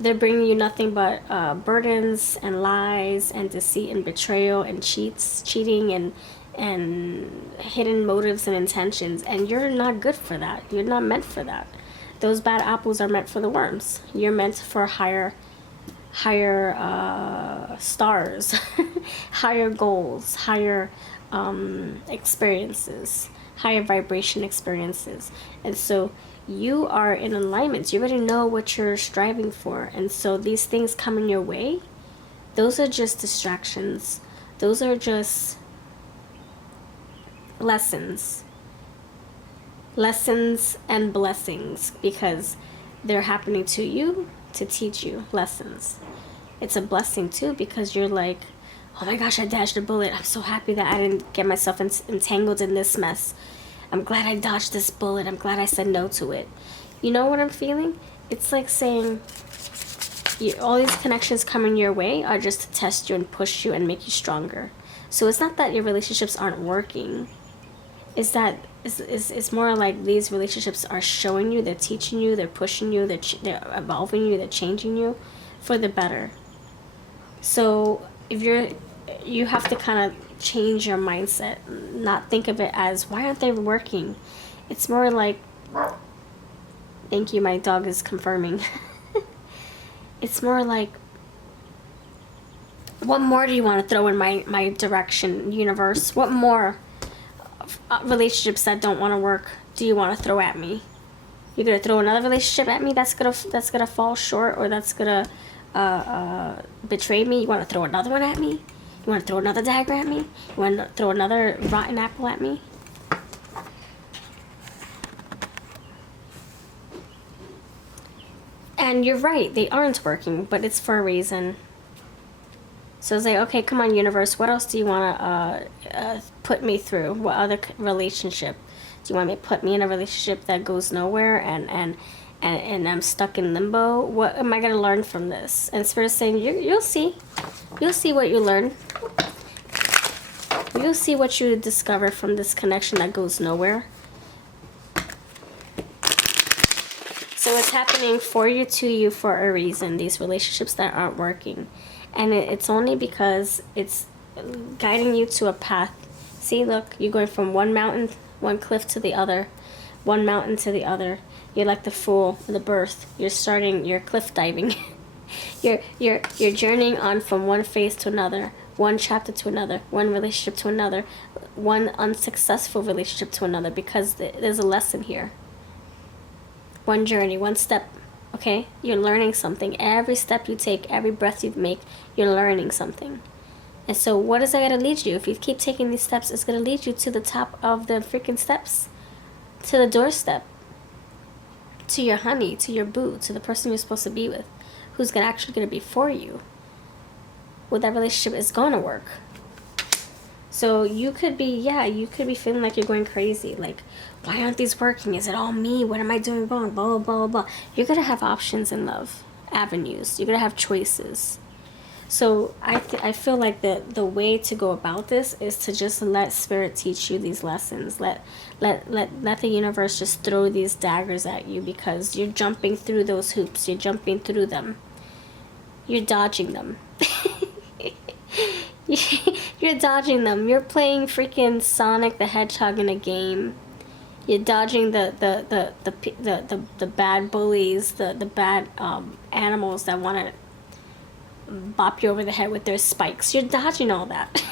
They're bringing you nothing but burdens and lies and deceit and betrayal and cheating and hidden motives and intentions. And you're not good for that. You're not meant for that. Those bad apples are meant for the worms. You're meant for higher stars, higher goals, higher experiences, higher vibration experiences. And so you are in alignment. You already know what you're striving for. And so these things coming your way, those are just distractions. Those are just lessons and blessings, because they're happening to you to teach you lessons. It's a blessing too, because you're like, oh my gosh, I dodged a bullet. I'm so happy that I didn't get myself entangled in this mess. I'm glad I dodged this bullet. I'm glad I said no to it. You know what I'm feeling? It's like saying all these connections coming your way are just to test you and push you and make you stronger. So it's not that your relationships aren't working. is that it's more like these relationships are showing you, they're teaching you, they're pushing you, they're evolving you, they're changing you for the better. So if you have to kind of change your mindset, not think of it as, why aren't they working? It's more like, thank you, my dog is confirming. It's more like, what more do you want to throw in my direction, universe? What more relationships that don't want to work do you want to throw at me? You're gonna throw another relationship at me that's gonna fall short, or that's gonna betray me? You want to throw another one at me? You want to throw another dagger at me? You want to throw another rotten apple at me? And you're right, they aren't working, but it's for a reason. So it's like, okay, come on, universe, what else do you want to put me through? What other relationship? Do you want me to put me in a relationship that goes nowhere and I'm stuck in limbo? What am I going to learn from this? And Spirit's saying, you'll see. You'll see what you learn. You'll see what you discover from this connection that goes nowhere. So it's happening for you, to you, for a reason, these relationships that aren't working. And it's only because it's guiding you to a path. See, look, you're going from one mountain, one cliff to the other, one mountain to the other. You're like the fool, the birth. You're cliff diving. you're journeying on from one phase to another, one chapter to another, one relationship to another, one unsuccessful relationship to another, because there's a lesson here. One journey, one step. Okay, you're learning something. Every step you take, every breath you make, you're learning something. And so what is that going to lead you? If you keep taking these steps, it's going to lead you to the top of the freaking steps. To the doorstep. To your honey, to your boo, to the person you're supposed to be with. Who's actually going to be for you. Well, that relationship is going to work. So you could be feeling like you're going crazy. Like, why aren't these working? Is it all me? What am I doing wrong? Blah, blah, blah, blah. You're going to have options in love. Avenues. You're going to have choices. So I feel like the way to go about this is to just let Spirit teach you these lessons. Let the universe just throw these daggers at you, because you're jumping through those hoops. You're jumping through them. You're dodging them. You're dodging them. You're playing freaking Sonic the Hedgehog in a game. You're dodging the bad bullies, the bad animals that want to bop you over the head with their spikes. You're dodging all that.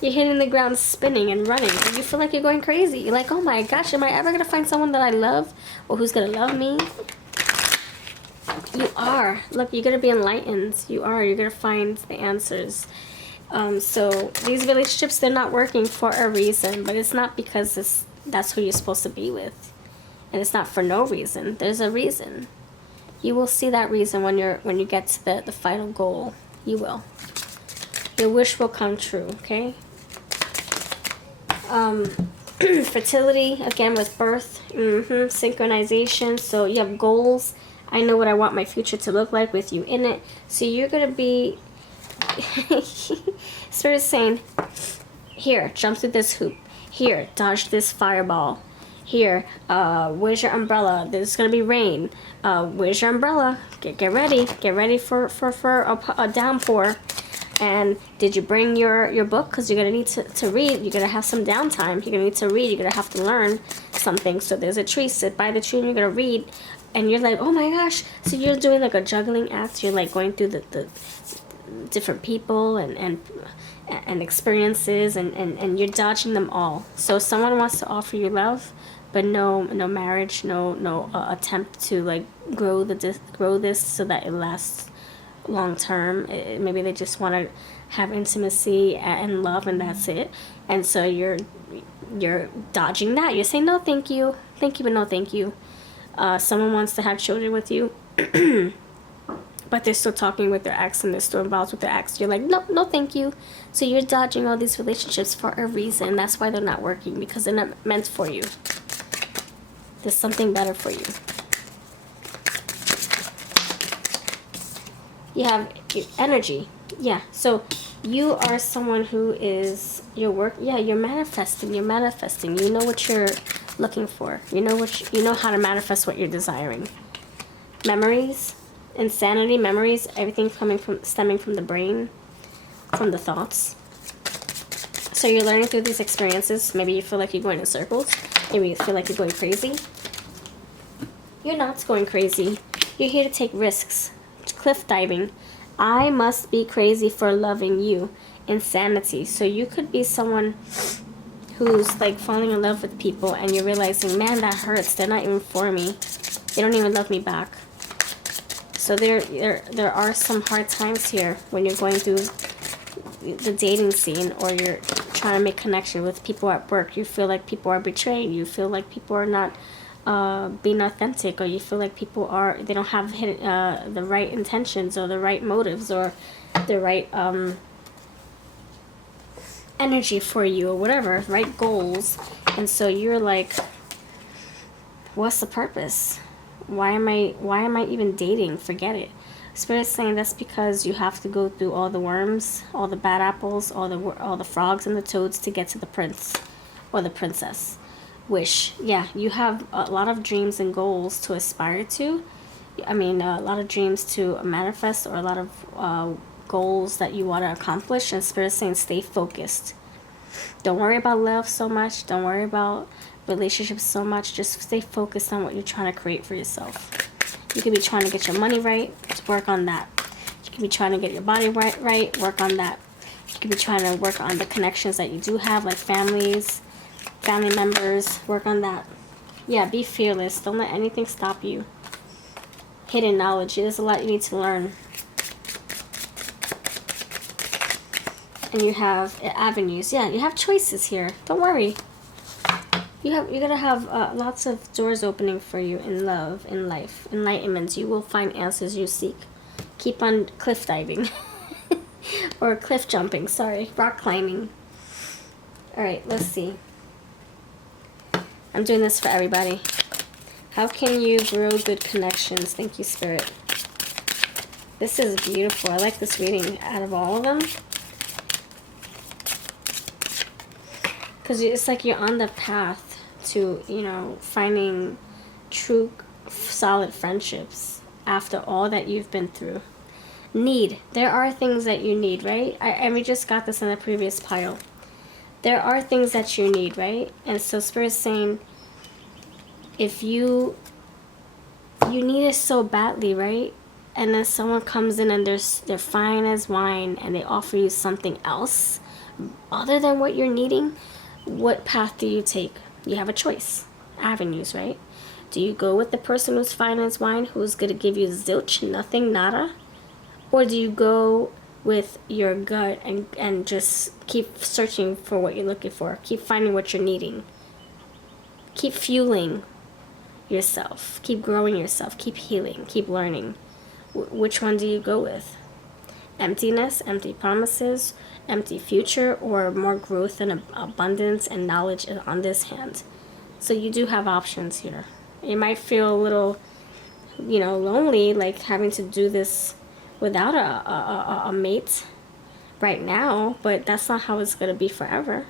You're hitting the ground, spinning and running, and you feel like you're going crazy. You're like, oh my gosh, am I ever going to find someone that I love, or who's going to love me? You are. Look, you're going to be enlightened. You are. You're going to find the answers. So these relationships, they're not working for a reason, but it's not because that's who you're supposed to be with. And it's not for no reason. There's a reason. You will see that reason when you get to the final goal. You will. Your wish will come true, okay? Fertility, again, with birth. Synchronization. So you have goals. I know what I want my future to look like with you in it. So you're going to be... Spirit is saying, here, jump through this hoop. Here, dodge this fireball. Here, where's your umbrella? There's going to be rain. Where's your umbrella? Get ready. Get ready for a downpour. And did you bring your book? Because you're going to need to read. You're going to have some downtime. You're going to need to read. You're going to have to learn something. So there's a tree. Sit by the tree and you're going to read. And you're like, oh my gosh. So you're doing like a juggling act. You're like going through the different people and experiences, and you're dodging them all. So someone wants to offer you love, but no marriage, no attempt to like grow this so that it lasts long term. Maybe they just want to have intimacy and love, and that's it. And so you're dodging that. You're saying no, thank you, but no, thank you. Someone wants to have children with you. But they're still talking with their ex, and they're still involved with their ex. You're like, no, thank you. So you're dodging all these relationships for a reason. That's why they're not working, because they're not meant for you. There's something better for you. You have your energy. Yeah, so you are someone who is you're manifesting, you know what you're looking for, you know how to manifest what you're desiring. Memories, insanity memories, everything stemming from the brain, from the thoughts. So you're learning through these experiences. Maybe you feel like you're going in circles, maybe you feel like you're going crazy. You're not going crazy. You're here to take risks. Cliff diving. I must be crazy for loving you. Insanity. So you could be someone who's like falling in love with people and you're realizing, man, that hurts. They're not even for me. They don't even love me back. So there are some hard times here when you're going through the dating scene, or you're trying to make connection with people at work. You feel like people are betraying. You feel like people are not being authentic, or you feel like they don't have the right intentions or the right motives or the right energy for you, or whatever, right goals. And so you're like, what's the purpose? Why am I even dating? Forget it. Spirit's saying that's because you have to go through all the worms, all the bad apples, all the frogs and the toads to get to the prince or the princess. Wish. Yeah, you have a lot of dreams and goals to aspire to. I mean, a lot of dreams to manifest, or a lot of goals that you want to accomplish. And Spirit's saying stay focused. Don't worry about love so much. Don't worry about relationships so much. Just stay focused on what you're trying to create for yourself. You could be trying to get your money right. Work on that. You could be trying to get your body right. Work on that. You could be trying to work on the connections that you do have, like family members. Work on that. Yeah, be fearless. Don't let anything stop you. Hidden knowledge. There's a lot you need to learn. And you have avenues. Yeah, you have choices here. Don't worry. You're gonna have lots of doors opening for you in love, in life, enlightenment. You will find answers you seek. Keep on cliff diving. Or cliff jumping, sorry. Rock climbing. Alright, let's see. I'm doing this for everybody. How can you grow good connections? Thank you, Spirit. This is beautiful. I like this reading out of all of them. Because it's like you're on the path to, finding true, solid friendships after all that you've been through. Need. There are things that you need, right? And we just got this in the previous pile. There are things that you need, right? And so Spirit's saying, if you need it so badly, right? And then someone comes in and they're fine as wine and they offer you something else other than what you're needing, what path do you take? You have a choice. Avenues, right? Do you go with the person who's fine as wine, who's going to give you zilch, nothing, nada? Or do you go with your gut and just keep searching for what you're looking for? Keep finding what you're needing. Keep fueling yourself. Keep growing yourself. Keep healing. Keep learning. Which one do you go with? Emptiness, empty promises, empty future, or more growth and abundance and knowledge on this hand? So you do have options here. You might feel a little, lonely, like having to do this without a mate right now, but that's not how it's going to be forever.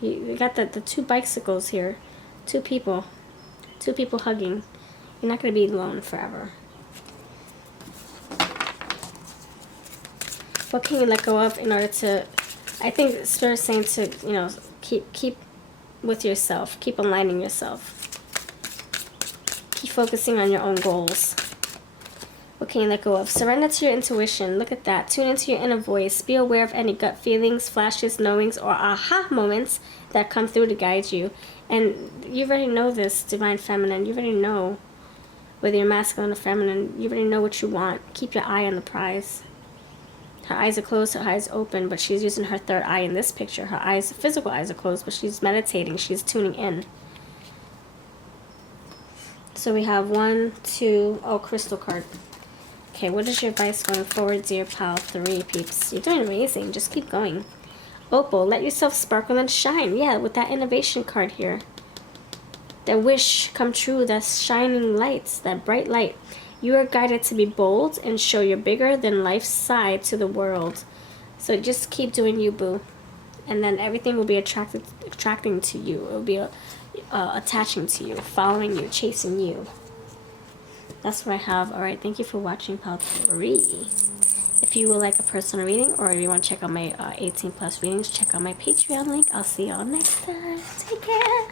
You got the two bicycles here, two people hugging. You're not going to be alone forever. What can you let go of in order to, I think Spirit's saying to, keep with yourself. Keep aligning yourself. Keep focusing on your own goals. What can you let go of? Surrender to your intuition. Look at that. Tune into your inner voice. Be aware of any gut feelings, flashes, knowings, or aha moments that come through to guide you. And you already know this, Divine Feminine. You already know, whether you're masculine or feminine, you already know what you want. Keep your eye on the prize. Her eyes are closed, her eyes open, but she's using her third eye in this picture. Her physical eyes are closed, but she's meditating. She's tuning in. So we have 1, 2, crystal card. Okay, what is your advice going forward, dear pal? 3, peeps. You're doing amazing. Just keep going. Opal, let yourself sparkle and shine. Yeah, with that innovation card here. That wish come true, that shining lights, that bright light. You are guided to be bold and show your bigger than life side to the world. So just keep doing you, boo. And then everything will be attracting to you. It will be attaching to you, following you, chasing you. That's what I have. Alright, thank you for watching Pal 3. If you would like a personal reading or if you want to check out my 18 plus readings, check out my Patreon link. I'll see y'all next time. Take care.